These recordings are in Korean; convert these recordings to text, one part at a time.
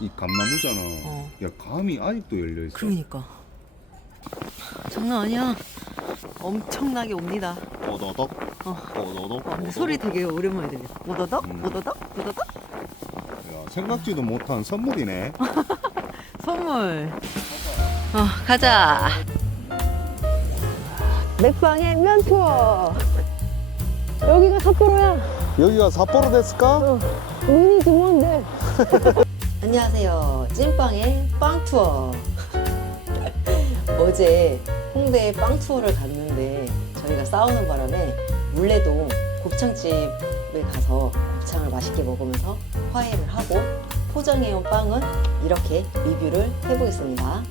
이 감나무잖아. 어. 야 감이 아직도 열려 있어. 그러니까 장난 아니야. 엄청나게 옵니다. 오도독. 어. 오도독. 와, 근데 소리 되게 오랜만에 들려. 오더덕? 음. 오더덕? 오더덕? 야, 생각지도 못한 선물이네. 선물. 어, 가자. 맥방의 면 투어. 여기가 삿포로야. 여기가 삿포로 됐을까? 눈이 드문데. 안녕하세요. 찐빵의 빵 투어. 어제 홍대에 빵 투어를 갔는데 저희가 싸우는 바람에 물레동 곱창집에 가서 곱창을 맛있게 먹으면서 화해를 하고 포장해온 빵은 이렇게 리뷰를 해보겠습니다.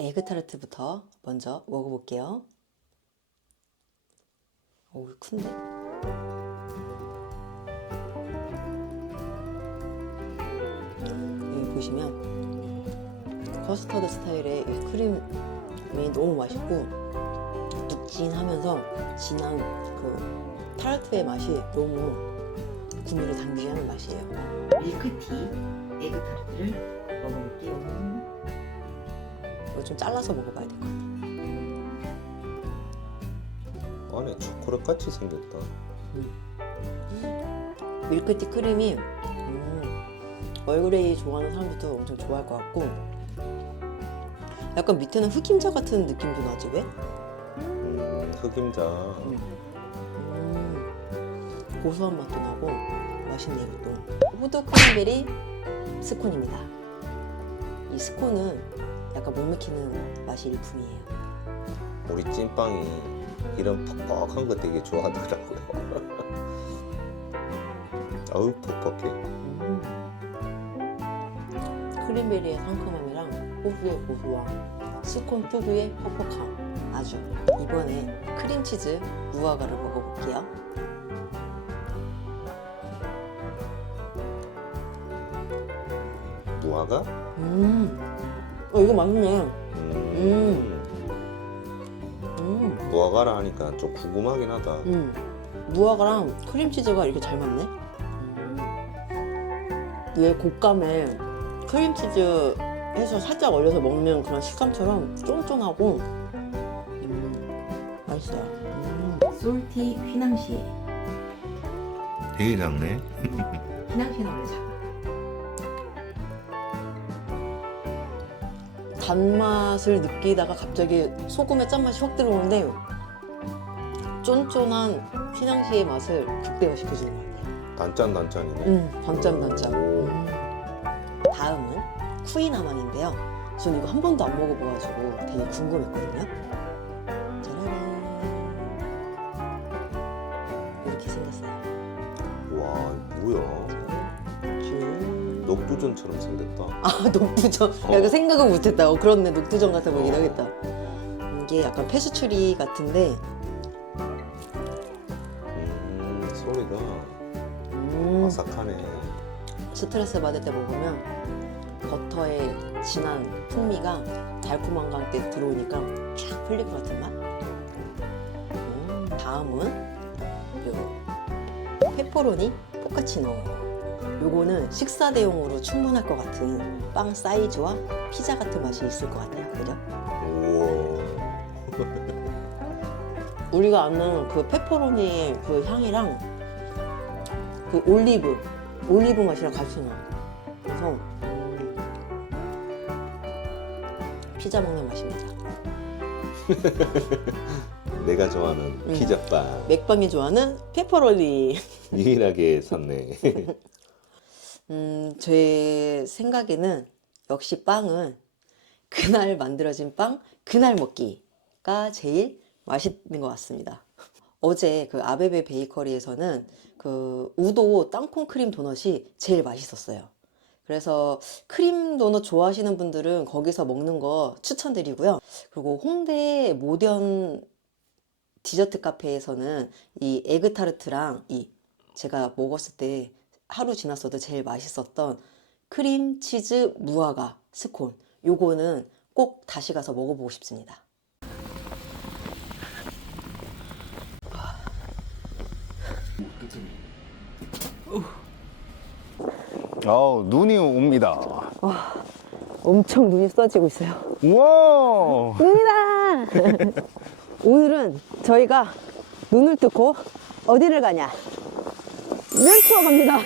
에그타르트부터 먼저 먹어볼게요. 오, 큰데? 보시면 커스터드 스타일의 이 크림이 너무 맛있고 눅진하면서 진한 그 타르트의 맛이 너무 구미를 당기게 하는 맛이에요. 밀크티 에그 타르트를 먹어볼게요. 이거 좀 잘라서 먹어봐야 될 것 같아요. 안에 초콜릿 같이 생겼다. 밀크티 크림이 음, 얼그레이 좋아하는 사람들도 엄청 좋아할 것 같고 약간 밑에는 흑임자 같은 느낌도 나지 왜? 음, 흑임자. 음, 고소한 맛도 나고 맛있네 이것도 후드 크랜베리 스콘입니다 이 스콘은 약간 못 맥히는 맛이 일품이에요 우리 찐빵이 이런 퍽퍽한 거 되게 좋아하더라고요. 아우 퍽퍽해. 음. 크랜베리의 상큼함이랑 호두의 고소함 스콘 특유의 퍽퍽함 아주 이번에 크림치즈 무화과를 먹어볼게요 무화과? 음, 어, 이거 맛있네 음. 음. 무화과라 하니까 좀 궁금하긴 하다. 음, 무화과랑 크림치즈가 이렇게 잘 맞네. 왜 곶감에 크림치즈 해서 살짝 얼려서 먹는 그런 식감처럼 쫀쫀하고 음, 맛있어요. 음. 솔티 휘낭시. 되게 작네. 휘낭시는 원래 작아. 단맛을 느끼다가 갑자기 소금의 짠맛이 확 들어오는데 쫀쫀한 휘낭시의 맛을 극대화시켜주는 것 같아요. 단짠 단짠이네. 음, 단짠 단짠. 다음은 쿠이나만인데요. 전 이거 한 번도 안 먹어봐가지고 되게 궁금했거든요. 짜라란. 이렇게 생겼어요. 와 뭐야? 쭉. 녹두전처럼 생겼다. 아 녹두전. 어. 야, 이거 생각은 못했다. 어, 그렇네. 녹두전 같아 보이긴 어. 하겠다. 이게 약간 페스츄리 같은데, 음, 소리가 음, 바삭하네. 스트레스 받을 때 먹으면 버터의 진한 풍미가 달콤함과 함께 들어오니까 쫙 풀릴 것 같은 맛. 음, 다음은 요 페퍼로니 포카치노. 요거는 식사 대용으로 충분할 것 같은 빵 사이즈와 피자 같은 맛이 있을 것 같아요. 그죠? 우와. 우리가 아는 그 페퍼로니의 그 향이랑 그 올리브, 올리브 맛이랑 같이 나. 그래서 피자 먹는 맛입니다. 내가 좋아하는 음. 피자빵 맥빵이 좋아하는 페퍼로니. 유일하게 샀네. 음, 제 생각에는 역시 빵은 그날 만들어진 빵, 그날 먹기가 제일 맛있는 것 같습니다. 어제 그 아베베 베이커리에서는 그 우도 땅콩 크림 도넛이 제일 맛있었어요. 그래서 크림 도넛 좋아하시는 분들은 거기서 먹는 거 추천드리고요. 그리고 홍대 모던 디저트 카페에서는 이 에그 타르트랑 이 제가 먹었을 때 하루 지났어도 제일 맛있었던 크림 치즈 무화과 스콘 요거는 꼭 다시 가서 먹어보고 싶습니다. 아우 눈이 옵니다. 엄청 눈이 쏟아지고 있어요. 우와. 눈이다! 오늘은 저희가 눈을 뚫고 어디를 가냐? 면 투어 갑니다.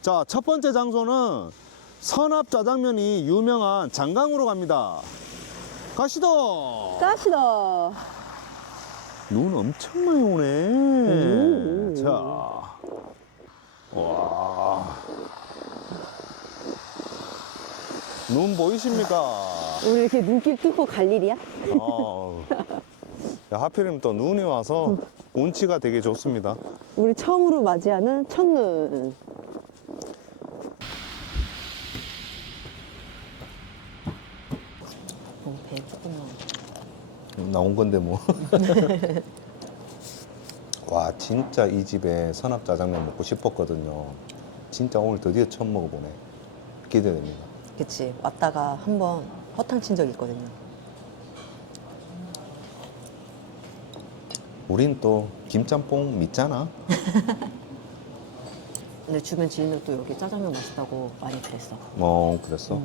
자, 첫 번째 장소는 선압 짜장면이 유명한 장강으로 갑니다. 가시도. 가시다. 눈 엄청 많이 오네. 자. 와. 눈 보이십니까? 오늘 이렇게 눈길 뚫고 갈 일이야? 어. 야, 하필이면 또 눈이 와서 운치가 되게 좋습니다. 우리 처음으로 맞이하는 첫눈. 어, 배고프구나. 나온 건데 뭐. 와 진짜 이 집에 선압 짜장면 먹고 싶었거든요. 진짜 오늘 드디어 처음 먹어보네. 기대됩니다. 그치. 왔다가 한 번 허탕 친 적 있거든요. 우린 또 김짬뽕 믿잖아. 근데 주변 지인들 도 여기 짜장면 맛있다고 많이 그랬어. 어 그랬어.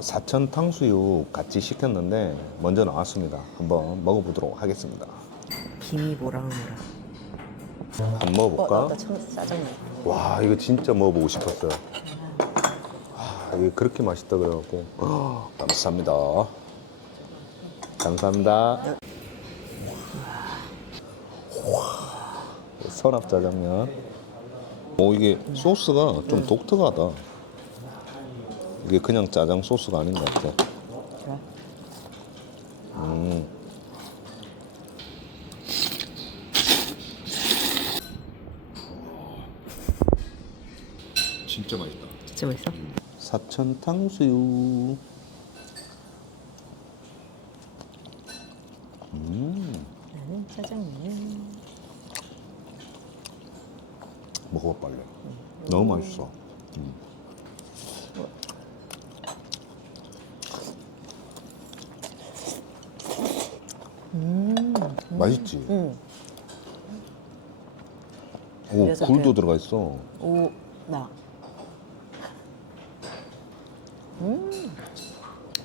사천 탕수육 같이 시켰는데 먼저 나왔습니다. 한번 먹어보도록 하겠습니다. 김이 모락모락. 한번 어, 먹어볼까? 참 짜장면. 와 이거 진짜 먹어보고 싶었어요. 아, 이게 그렇게 맛있다 그래갖고 감사합니다. 감사합니다. 선압 짜장면. 오 이게 소스가 좀 독특하다. 이게 그냥 짜장 소스가 아닌 것 같아. 음. 진짜 맛있다. 진짜 맛있어? 사천 탕수육. 음, 나는 짜장면. 먹어봐 빨리. 너무 맛있어. 음. 맛있지? 응. 오, 그래서 굴도 그- 들어가 있어. 오, 나.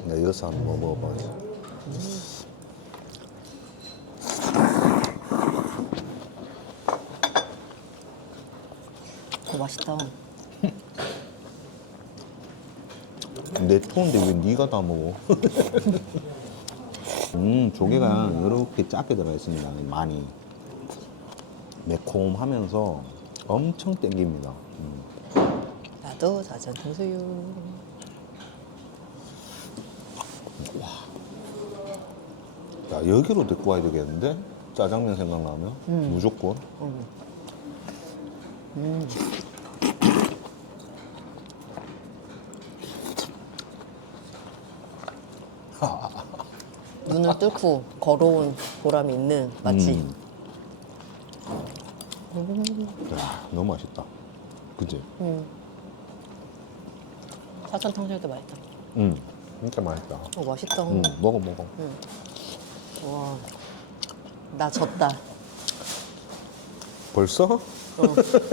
나 이어서 한번 먹어봐야지. 어, 맛있다. 내 토인데 왜 네가 다 먹어? 음, 조개가 이렇게 작게 들어가 있습니다. 많이. 매콤하면서 엄청 땡깁니다. 음. 나도 사천 탕수육. 야, 여기로 데리고 와야 되겠는데? 짜장면 생각나면? 무조건. 눈을 뚫고 걸어온 보람이 있는 맛집. 음. 야, 너무 맛있다. 그지? 음. 사천 탕수육도 맛있다. 응. 진짜 맛있다. 어, 맛있다. 응, 먹어, 먹어. 와, 나 졌다. 벌써? 어.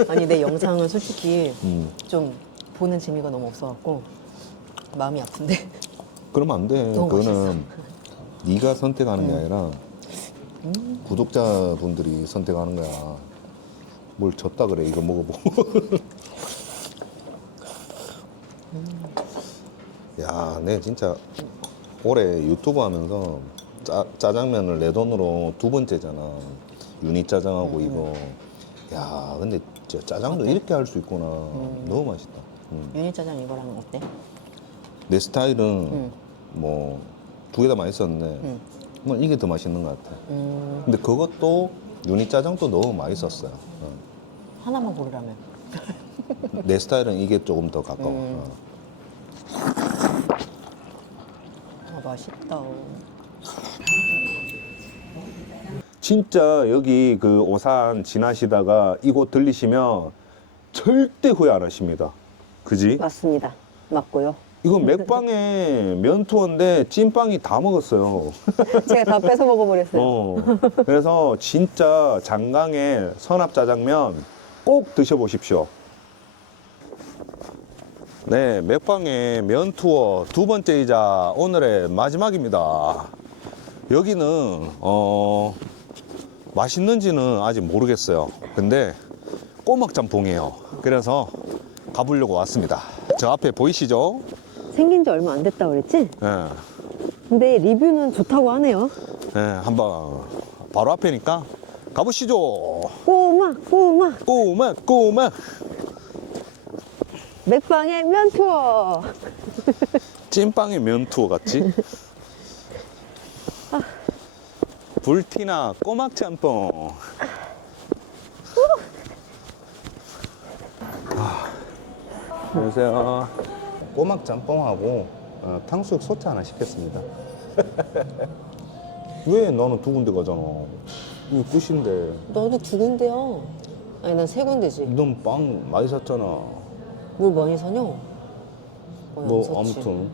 아니 내 영상은 솔직히 음. 좀 보는 재미가 너무 없어갖고 마음이 아픈데. 그러면 안 돼. 너무 그거는 네가 선택하는 게 아니라 구독자분들이 선택하는 거야. 뭘 졌다 그래 이거 먹어보고. 야, 내 진짜 올해 유튜브 하면서 짜, 짜장면을 내 돈으로 두 번째잖아. 유니 짜장하고 이거. 야, 근데 진짜 짜장도 이렇게 할 수 있구나. 너무 맛있다. 음. 유니짜장 이거랑 어때? 내 스타일은 음. 뭐두 개 다 맛있었는데 음. 뭐 이게 더 맛있는 것 같아. 음, 근데 그것도 유니 짜장도 너무 맛있었어요. 어. 하나만 고르라면. 내 스타일은 이게 조금 더 가까워. 음. 어. 아, 맛있다. 진짜 여기 그 오산 지나시다가 이곳 들리시면 절대 후회 안 하십니다. 그지? 맞습니다. 맞고요. 이거 맥빵에 면투어인데 찐빵이 다 먹었어요. 제가 다 뺏어 먹어버렸어요. 어. 그래서 진짜 장강의 선합짜장면 꼭 드셔보십시오. 네, 맥빵의 면 투어 두 번째이자 오늘의 마지막입니다. 여기는 어 맛있는지는 아직 모르겠어요. 근데 꼬막 짬뽕이에요. 그래서 가보려고 왔습니다. 저 앞에 보이시죠? 생긴 지 얼마 안 됐다 그랬지? 예. 근데 리뷰는 좋다고 하네요. 네, 한번 바로 앞에니까 가보시죠. 꼬막, 꼬막. 꼬막 꼬막 맥빵의 면 투어. 찐빵의 면 투어 같지? 불티나 꼬막 짬뽕. 아, 안녕하세요. 꼬막 짬뽕하고 어, 탕수육 소차 하나 시켰습니다. 왜 너는 두 군데 가잖아? 이거 끝인데. 너도 두 군데요. 아니, 난 세 군데지. 넌 빵 많이 샀잖아. 뭘 많이 사냐? 많이 안뭐 샀지. 아무튼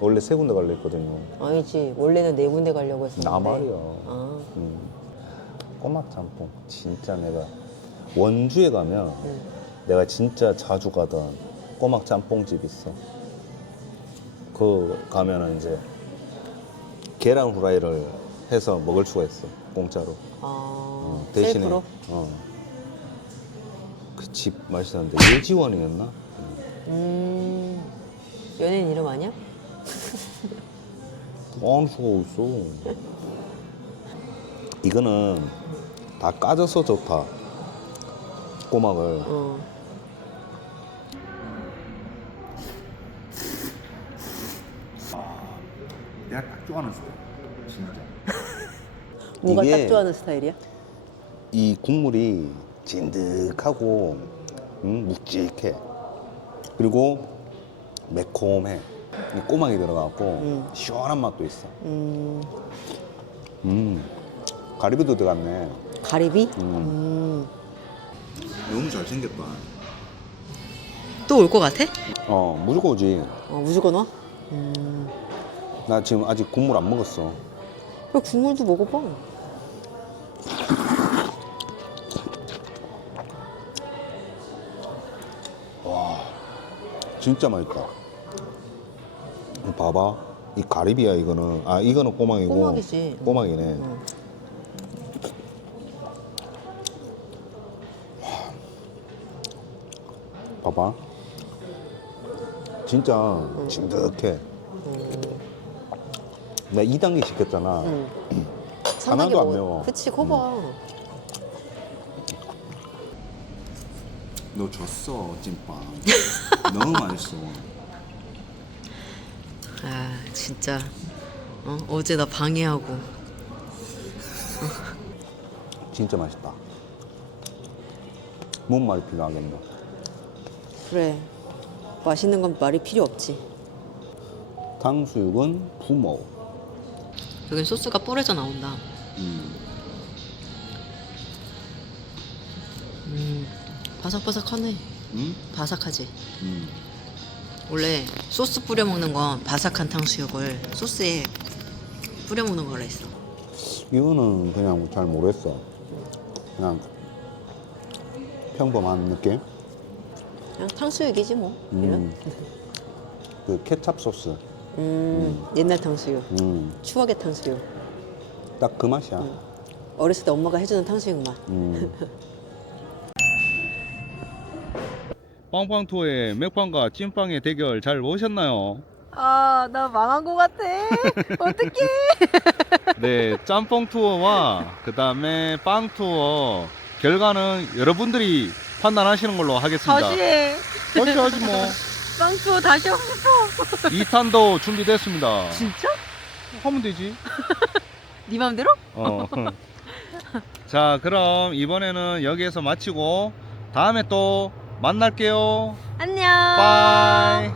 원래 세 군데 갈려 했거든요. 아니지. 원래는 네 군데 가려고 했었는데. 나 말이야. 아, 음. 꼬막 짬뽕 진짜 내가 원주에 가면 응. 내가 진짜 자주 가던 꼬막 짬뽕 집 있어. 그 가면은 이제 계란 후라이를 해서 먹을 수가 있어 공짜로. 아, 어, 대신에 셀프로? 어. 그 집 맛있었는데 예지원이었나? 음, 연예인 이름 아니야? 아는 수가 있어. 이거는 다 까져서 좋다. 꼬막을. 어. 내가 딱 좋아하는 스타일. 진짜. 뭐가 이게- 딱 좋아하는 스타일이야? 이 국물이 진득하고 음, 묵직해. 그리고 매콤해. 이 꼬막이 들어가고 음. 시원한 맛도 있어. 음, 음. 가리비도 들어갔네. 가리비? 음. 음. 너무 잘생겼다. 또 올 것 같아? 어, 무조건 오지. 어, 무조건 와? 음. 나 지금 아직 국물 안 먹었어. 그래, 국물도 먹어봐. 진짜 맛있다. 봐봐. 이 가리비야 이거는. 아 이거는 꼬막이고. 꼬막이지. 꼬막이네. 응. 봐봐. 진짜 진득해. 내가 2단계 시켰잖아. 응. 하나도 안 매워. 그치, 거봐. 너 졌어 찐빵. 너무 맛있어. 아 진짜 어? 어제 나 방해하고 진짜 맛있다. 뭔 말이 필요하겠노? 그래. 맛있는 건 말이 필요 없지. 탕수육은 부모. 여긴 소스가 뿌려져 나온다 음. 음 바삭바삭하네 음? 바삭하지 음. 원래 소스 뿌려 먹는 건 바삭한 탕수육을 소스에 뿌려 먹는 거라 했어 이거는 그냥 잘 모르겠어. 그냥 평범한 느낌? 그냥 탕수육이지 뭐. 이런. 음. 그 케찹 소스. 음, 옛날 탕수육. 음. 추억의 탕수육. 딱 그 맛이야. 어렸을 때 엄마가 해주는 탕수육 맛. 음. 빵빵 투어의 맥빵과 찐빵의 대결 잘 보셨나요? 아, 나 망한 것 같아. 어떡해. 네, 짬뽕 투어와 그 다음에 빵 투어 결과는 여러분들이 판단하시는 걸로 하겠습니다. 해. 다시 하지 뭐. 빵 투어 다시 하고 싶어. 2탄도 준비됐습니다. 진짜? 하면 되지. 네 맘대로? 어. 자, 그럼 이번에는 여기에서 마치고 다음에 또 만날게요. 안녕. 바이.